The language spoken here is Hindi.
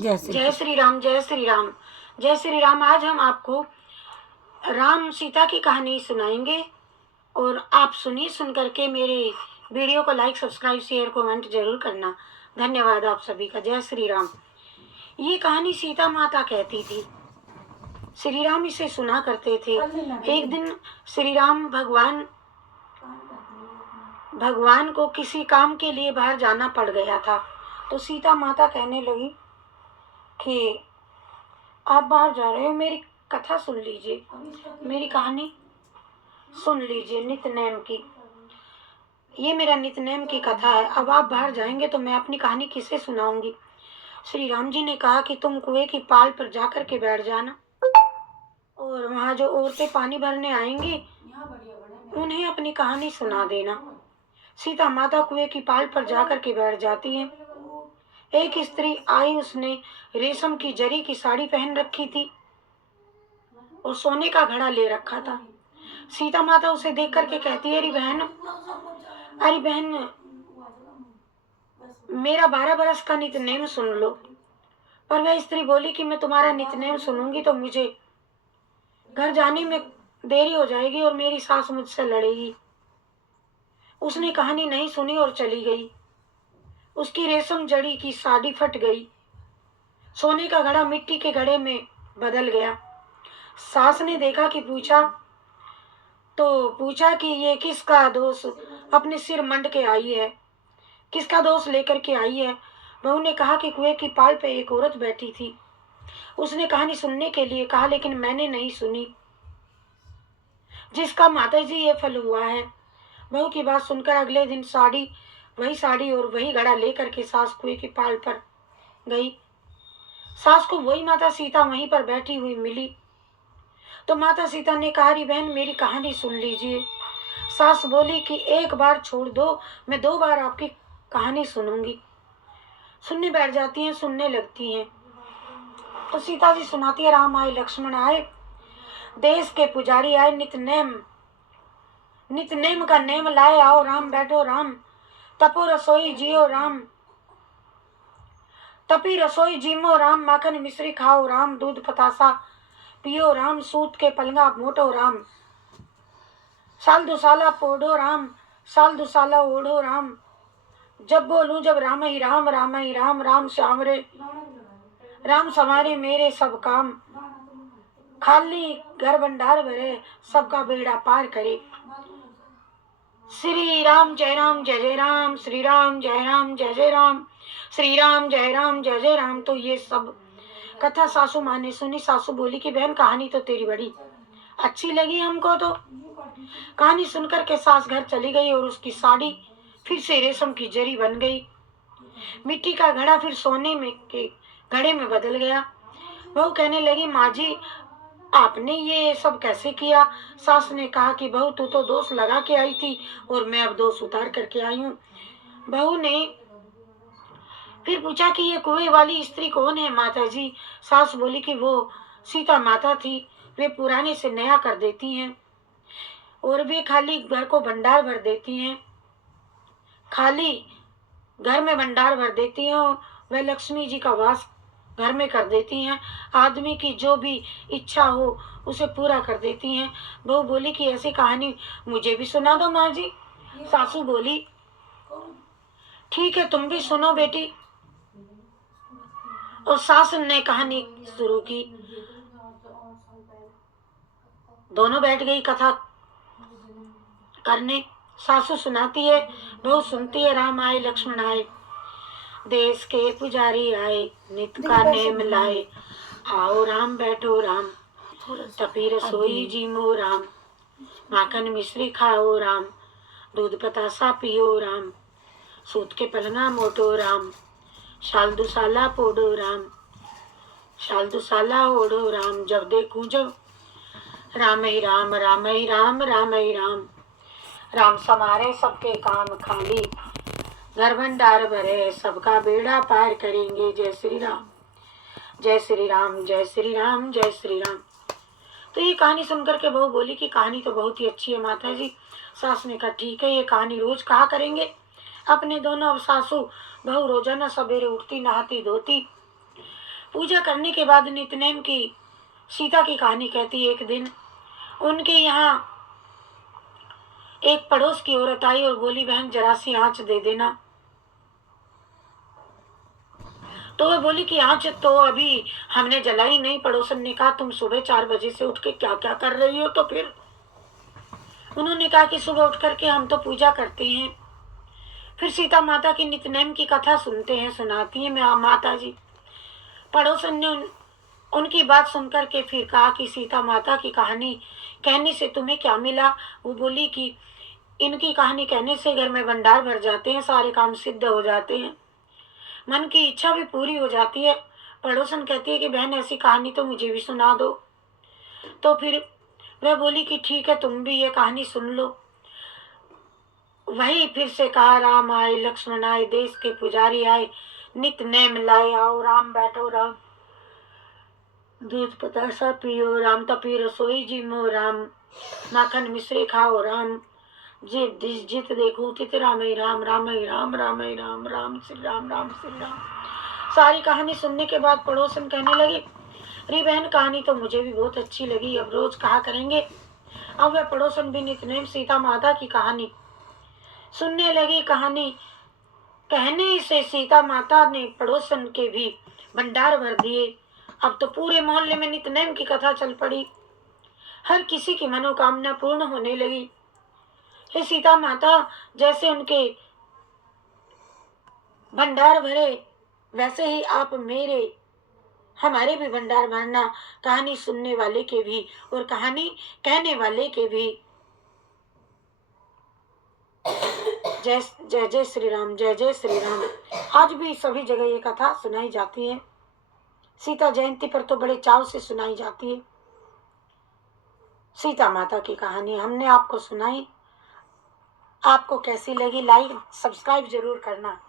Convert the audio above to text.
जय श्री राम, जय श्री राम, जय श्री राम। आज हम आपको राम सीता की कहानी सुनाएंगे और आप सुनिए। सुन करके मेरे वीडियो को लाइक, सब्सक्राइब, शेयर, कमेंट जरूर करना। धन्यवाद आप सभी का। जय श्री राम। ये कहानी सीता माता कहती थी, श्री राम इसे सुना करते थे। एक दिन श्री राम भगवान को किसी काम के लिए बाहर जाना पड़ गया था। तो सीता माता कहने लगी कि आप बाहर जा रहे हो, मेरी कथा सुन लीजिए, मेरी कहानी सुन लीजिए नित्यनेम की। ये मेरा नित्यनेम की कथा है। अब आप बाहर जाएंगे तो मैं अपनी कहानी किसे सुनाऊंगी। श्री राम जी ने कहा कि तुम कुएं की पाल पर जाकर के बैठ जाना और वहाँ जो औरतें पानी भरने आएंगी उन्हें अपनी कहानी सुना देना। सीता माता कुएं की पाल पर जाकर के बैठ जाती है। एक स्त्री आई, उसने रेशम की जरी की साड़ी पहन रखी थी और सोने का घड़ा ले रखा था। सीता माता उसे देख करके कहती है, अरे बहन, मेरा 12 बरस का नित्यनेम सुन लो। पर वह स्त्री बोली कि मैं तुम्हारा नित्यनेम सुनूंगी तो मुझे घर जाने में देरी हो जाएगी और मेरी सास मुझसे लड़ेगी। उसने कहानी नहीं सुनी और चली गई। उसकी रेशम जड़ी की साड़ी फट गई, सोने का घड़ा मिट्टी के घड़े में बदल गया। सास ने देखा कि पूछा कि ये किसका दोष अपने सिर मंड के आई है, किसका दोष लेकर के आई है। बहू ने कहा कि कुएं की पाल पे एक औरत बैठी थी, उसने कहानी सुनने के लिए कहा लेकिन मैंने नहीं सुनी, जिसका माताजी ये फल हुआ है। बहू की बात सुनकर अगले दिन वही साड़ी और वही घड़ा लेकर के सास कुएं की पाल पर गई। सास को वही माता सीता वहीं पर बैठी हुई मिली तो माता सीता ने कहा, अरे बहन, मेरी कहानी सुन लीजिए। सास बोली कि एक बार छोड़ दो, मैं 2 बार आपकी कहानी सुनूंगी। सुनने बैठ जाती हैं, सुनने लगती हैं। तो सीता जी सुनाती है, राम आए, लक्ष्मण आए, देश के पुजारी आए, नित्यनेम का नेम लाए, आओ राम, बैठो राम, तपो रसोई जियो राम, तपी रसोई जीमो राम, माखन मिश्री खाओ राम, दूध पतासा पियो राम, सूत के पलंगा मोटो राम, साल दुसाला पोड़ो राम, साल दुसाला ओढ़ो राम, जब बोलूं जब राम ही राम, राम ही राम, राम संवारे मेरे सब काम, खाली घर भंडार भरे, सबका बेड़ा पार करे। श्री राम जय राम जय जय राम, श्री राम जय राम जय जय राम, श्री राम जय राम जय जय राम। तो ये सब कथा सासू माँ ने सुनी। सासू बोली कि बहन, कहानी तो तेरी बड़ी अच्छी लगी हमको। तो कहानी सुनकर के सास घर चली गई और उसकी साड़ी फिर से रेशम की जरी बन गई, मिट्टी का घड़ा फिर सोने में के घड़े में बदल गया। बहू कहने लगी, माँ जी, आपने ये सब कैसे किया। सास ने कहा कि बहू, तू तो दोष लगा के आई थी और मैं अब दोष उतार करके आई हूँ। बहू ने फिर पूछा कि ये कुएं वाली स्त्री कौन है माता जी। सास बोली कि वो सीता माता थी, वे पुराने से नया कर देती हैं और वे खाली घर को भंडार भर देती हैं, खाली घर में भंडार भर देती हैं। वह लक्ष्मी जी का वास घर में कर देती हैं, आदमी की जो भी इच्छा हो उसे पूरा कर देती हैं। बहू बोली कि ऐसी कहानी मुझे भी सुना दो माँ जी। सासू बोली, ठीक है, तुम भी सुनो बेटी। और सास ने कहानी शुरू की। दोनों बैठ गई कथा करने। सासू सुनाती है, बहू सुनती है। राम आए, लक्ष्मण आए, देश के पुजारी आए, नित्य का नेम लाए, आओ राम, बैठो राम, तपी रसोई जीमो राम, माखन मिश्री खाओ राम, दूध पतासा पियो राम, सूत के पलंगा मोटो राम, साल दुसाला पोड़ो राम, साल दुसाला ओढ़ो राम, जब देखूं जब राम ही राम, राम ही राम, राम ही राम, राम समारे सबके काम, खाली घर भंडार भरे, सबका बेड़ा पार करेंगे। जय श्री राम, जय श्री राम, जय श्री राम, जय श्री राम। तो ये कहानी सुनकर के बहू बोली कि कहानी तो बहुत ही अच्छी है माता जी। सास ने कहा, ठीक है, ये कहानी रोज कहा करेंगे अपने दोनों। अब सासू बहू रोजाना सवेरे उठती, नहाती धोती, पूजा करने के बाद नित्यनेम की सीता की कहानी कहती है, एक दिन उनके यहाँ एक पड़ोस की औरत आई और बोली, बहन जरा सी आंच दे देना। तो वह बोली कि आंच तो अभी हमने जलाई नहीं। पड़ोसन ने कहा, तुम सुबह 4 बजे से उठ के क्या क्या कर रही हो? तो फिर उन्होंने कहा कि सुबह उठ करके हम तो पूजा करते हैं, फिर सीता माता की नित्यनेम की कथा सुनते हैं, सुनाती है मैं माता जी। पड़ोसन ने उनकी बात सुनकर के फिर कहा कि सीता माता की कहानी कहने से तुम्हें क्या मिला? वो बोली कि इनकी कहानी कहने से घर में भंडार भर जाते हैं, सारे काम सिद्ध हो जाते हैं, मन की इच्छा भी पूरी हो जाती है। पड़ोसन कहती है कि बहन ऐसी कहानी तो मुझे भी सुना दो। तो फिर वह बोली कि ठीक है, तुम भी ये कहानी सुन लो। वही फिर से कहा, राम आए लक्ष्मण आए, देश के पुजारी आए, नित नेम लाए, आओ राम बैठो राम, दूध पतासा पियो राम, तपी रसोई जिमो राम, माखन मिश्री खाओ राम, जित देखो तित राम ही राम, राम ही राम, राम ही राम, राम श्री राम, राम श्री राम। सारी कहानी सुनने के बाद पड़ोसन कहने लगे, अरे बहन कहानी तो मुझे भी बहुत अच्छी लगी, अब रोज कहा करेंगे। अब वह पड़ोसन भी नित्यनेम सीता माता की कहानी सुनने लगी। कहानी कहने से सीता माता ने पड़ोसन के भी भंडार भर दिए। अब तो पूरे मोहल्ले में नित्यनेम की कथा चल पड़ी, हर किसी की मनोकामना पूर्ण होने लगी। हे सीता माता, जैसे उनके भंडार भरे वैसे ही आप मेरे हमारे भी भंडार भरना, कहानी सुनने वाले के भी और कहानी कहने वाले के भी। जय जय जय श्री राम, जय जय श्री राम। आज भी सभी जगह ये कथा सुनाई जाती है। सीता जयंती पर तो बड़े चाव से सुनाई जाती है। सीता माता की कहानी हमने आपको सुनाई। आपको कैसी लगी? लाइक सब्सक्राइब जरूर करना।